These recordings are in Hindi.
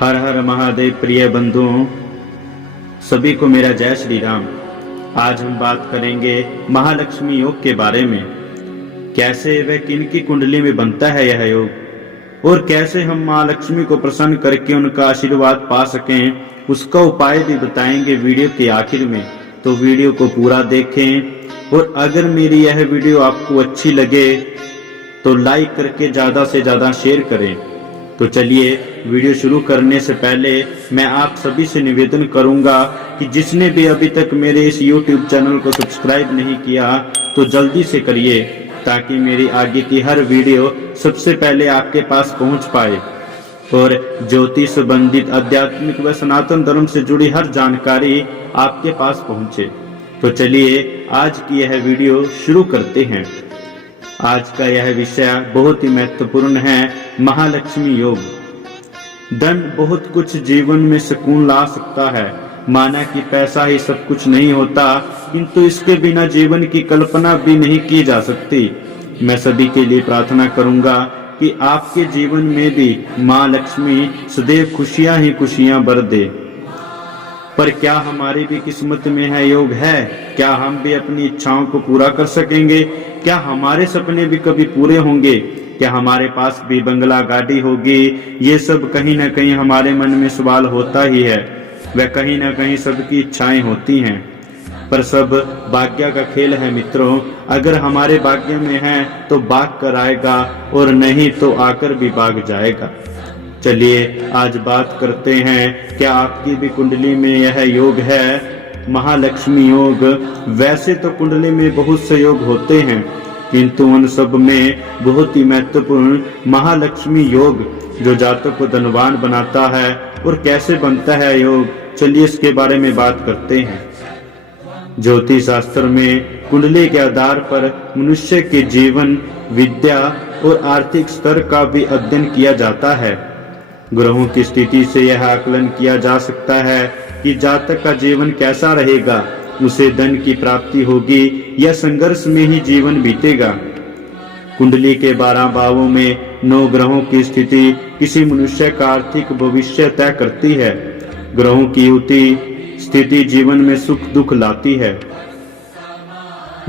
हर हर महादेव। प्रिय बंधुओं, सभी को मेरा जय श्री राम। आज हम बात करेंगे महालक्ष्मी योग के बारे में। कैसे व किनकी कुंडली में बनता है यह योग और कैसे हम मां लक्ष्मी को प्रसन्न करके उनका आशीर्वाद पा सकें, उसका उपाय भी बताएंगे वीडियो के आखिर में। तो वीडियो को पूरा देखें और अगर मेरी यह वीडियो आपको अच्छी लगे तो लाइक करके ज्यादा से ज्यादा शेयर करें। तो चलिए वीडियो शुरू करने से पहले मैं आप सभी से निवेदन करूंगा कि जिसने भी अभी तक मेरे इस YouTube चैनल को सब्सक्राइब नहीं किया तो जल्दी से करिए, ताकि मेरी आगे की हर वीडियो सबसे पहले आपके पास पहुंच पाए और ज्योतिष संबंधित आध्यात्मिक व सनातन धर्म से जुड़ी हर जानकारी आपके पास पहुंचे। तो चलिए आज की यह वीडियो शुरू करते हैं। आज का यह विषय बहुत ही महत्वपूर्ण है, महालक्ष्मी योग। धन बहुत कुछ जीवन में सुकून ला सकता है, माना कि पैसा ही सब कुछ नहीं होता, किंतु इसके बिना जीवन की कल्पना भी नहीं की जा सकती। मैं सभी के लिए प्रार्थना करूंगा कि आपके जीवन में भी मां लक्ष्मी सदैव खुशियां ही खुशियां भर दे। पर क्या हमारी भी किस्मत में है योग है? क्या हम भी अपनी इच्छाओं को पूरा कर सकेंगे? क्या हमारे सपने भी कभी पूरे होंगे? क्या हमारे पास भी बंगला गाड़ी होगी? ये सब कहीं ना कहीं हमारे मन में सवाल होता ही है। वह कहीं ना कहीं सबकी इच्छाएं होती हैं, पर सब भाग्य का खेल है मित्रों। अगर हमारे भाग्य में है तो भाग कर आएगा और नहीं तो आकर भी भाग जाएगा। चलिए आज बात करते हैं, क्या आपकी भी कुंडली में यह योग है, महालक्ष्मी योग। वैसे तो कुंडली में बहुत से योग होते हैं, किंतु उन सब में बहुत ही महत्वपूर्ण महालक्ष्मी योग जो जातक को धनवान बनाता है। और कैसे बनता है योग, चलिए इसके बारे में बात करते हैं। ज्योतिष शास्त्र में कुंडली के आधार पर मनुष्य के जीवन, विद्या और आर्थिक स्तर का भी अध्ययन किया जाता है। ग्रहों की स्थिति से यह आकलन किया जा सकता है कि जातक का जीवन कैसा रहेगा, उसे धन की प्राप्ति होगी या संघर्ष में ही जीवन बीतेगा। कुंडली के 12 भावों में 9 ग्रहों की स्थिति किसी मनुष्य का आर्थिक भविष्य तय करती है। ग्रहों की युति स्थिति जीवन में सुख दुख लाती है।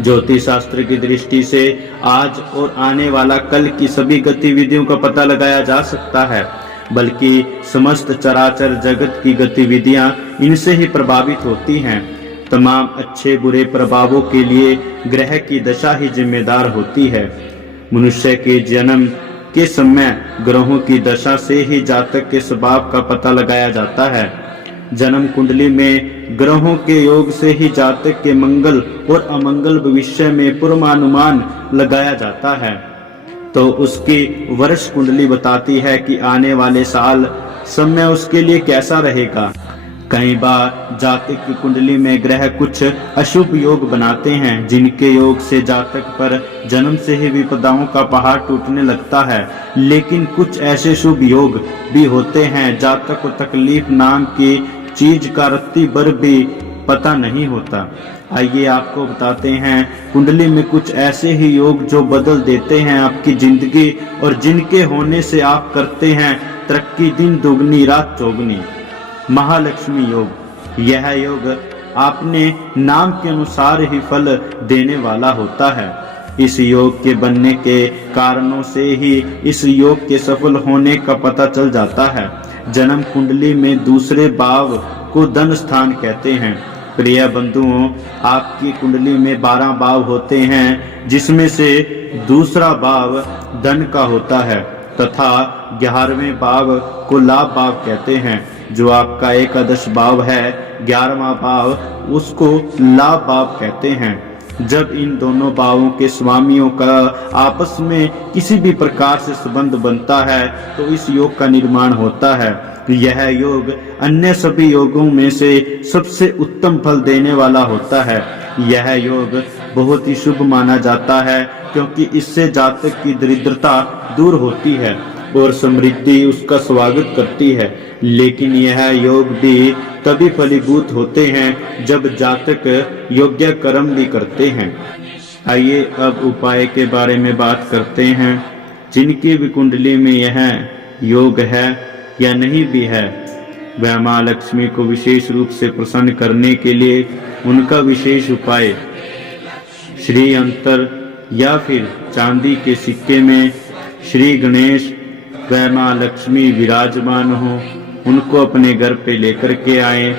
ज्योतिष शास्त्र की दृष्टि से आज और आने वाला कल की सभी गतिविधियों का पता लगाया जा सकता है, बल्कि समस्त चराचर जगत की गतिविधियां इनसे ही प्रभावित होती हैं। तमाम अच्छे बुरे प्रभावों के लिए ग्रह की दशा ही जिम्मेदार होती है। मनुष्य के जन्म के समय ग्रहों की दशा से ही जातक के स्वभाव का पता लगाया जाता है। जन्म कुंडली में ग्रहों के योग से ही जातक के मंगल और अमंगल भविष्य में पूर्वानुमान लगाया जाता है। तो उसकी वर्ष कुंडली बताती है कि आने वाले साल समय उसके लिए कैसा रहेगा। कई बार जातक की कुंडली में ग्रह कुछ अशुभ योग बनाते हैं, जिनके योग से जातक पर जन्म से ही विपदाओं का पहाड़ टूटने लगता है। लेकिन कुछ ऐसे शुभ योग भी होते हैं, जातक को तकलीफ नाम की चीज का रत्ती भर भी पता नहीं होता। आइए आपको बताते हैं कुंडली में कुछ ऐसे ही योग जो बदल देते हैं आपकी जिंदगी, और जिनके होने से आप करते हैं तरक्की दिन दुगनी रात चौगनी। महालक्ष्मी योग, यह योग आपने नाम के अनुसार ही फल देने वाला होता है। इस योग के बनने के कारणों से ही इस योग के सफल होने का पता चल जाता है। जन्म कुंडली में दूसरे भाव को धन स्थान कहते हैं। प्रिय बंधुओं, आपकी कुंडली में 12 भाव होते हैं, जिसमें से दूसरा भाव धन का होता है तथा 11वें भाव को लाभ भाव कहते हैं। जो आपका एकादश भाव है, 11वां भाव, उसको लाभ भाव कहते हैं। जब इन दोनों भावों के स्वामियों का आपस में किसी भी प्रकार से संबंध बनता है तो इस योग का निर्माण होता है। यह योग अन्य सभी योगों में से सबसे उत्तम फल देने वाला होता है। यह योग बहुत ही शुभ माना जाता है, क्योंकि इससे जातक की दरिद्रता दूर होती है और समृद्धि उसका स्वागत करती है। लेकिन यह योग भी तभी फलीभूत होते हैं जब जातक योग्य कर्म भी करते हैं। आइए अब उपाय के बारे में बात करते हैं। जिनकी भी कुंडली में यह योग है या नहीं भी है, वह माँ लक्ष्मी को विशेष रूप से प्रसन्न करने के लिए उनका विशेष उपाय श्री अंतर या फिर चांदी के सिक्के में श्री गणेश व माँ लक्ष्मी विराजमान हो, उनको अपने घर पे लेकर के आए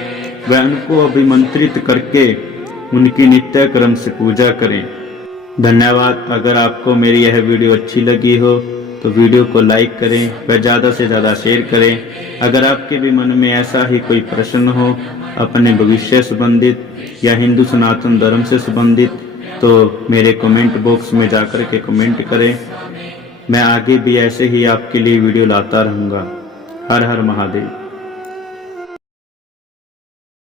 व उनको अभिमंत्रित करके उनकी नित्य क्रम से पूजा करें। धन्यवाद। अगर आपको मेरी यह वीडियो अच्छी लगी हो तो वीडियो को लाइक करें व ज़्यादा से ज़्यादा शेयर करें। अगर आपके भी मन में ऐसा ही कोई प्रश्न हो अपने भविष्य संबंधित या हिंदू सनातन धर्म से संबंधित, तो मेरे कमेंट बॉक्स में जाकर के कमेंट करें। मैं आगे भी ऐसे ही आपके लिए वीडियो लाता रहूँगा। हर हर महादेव।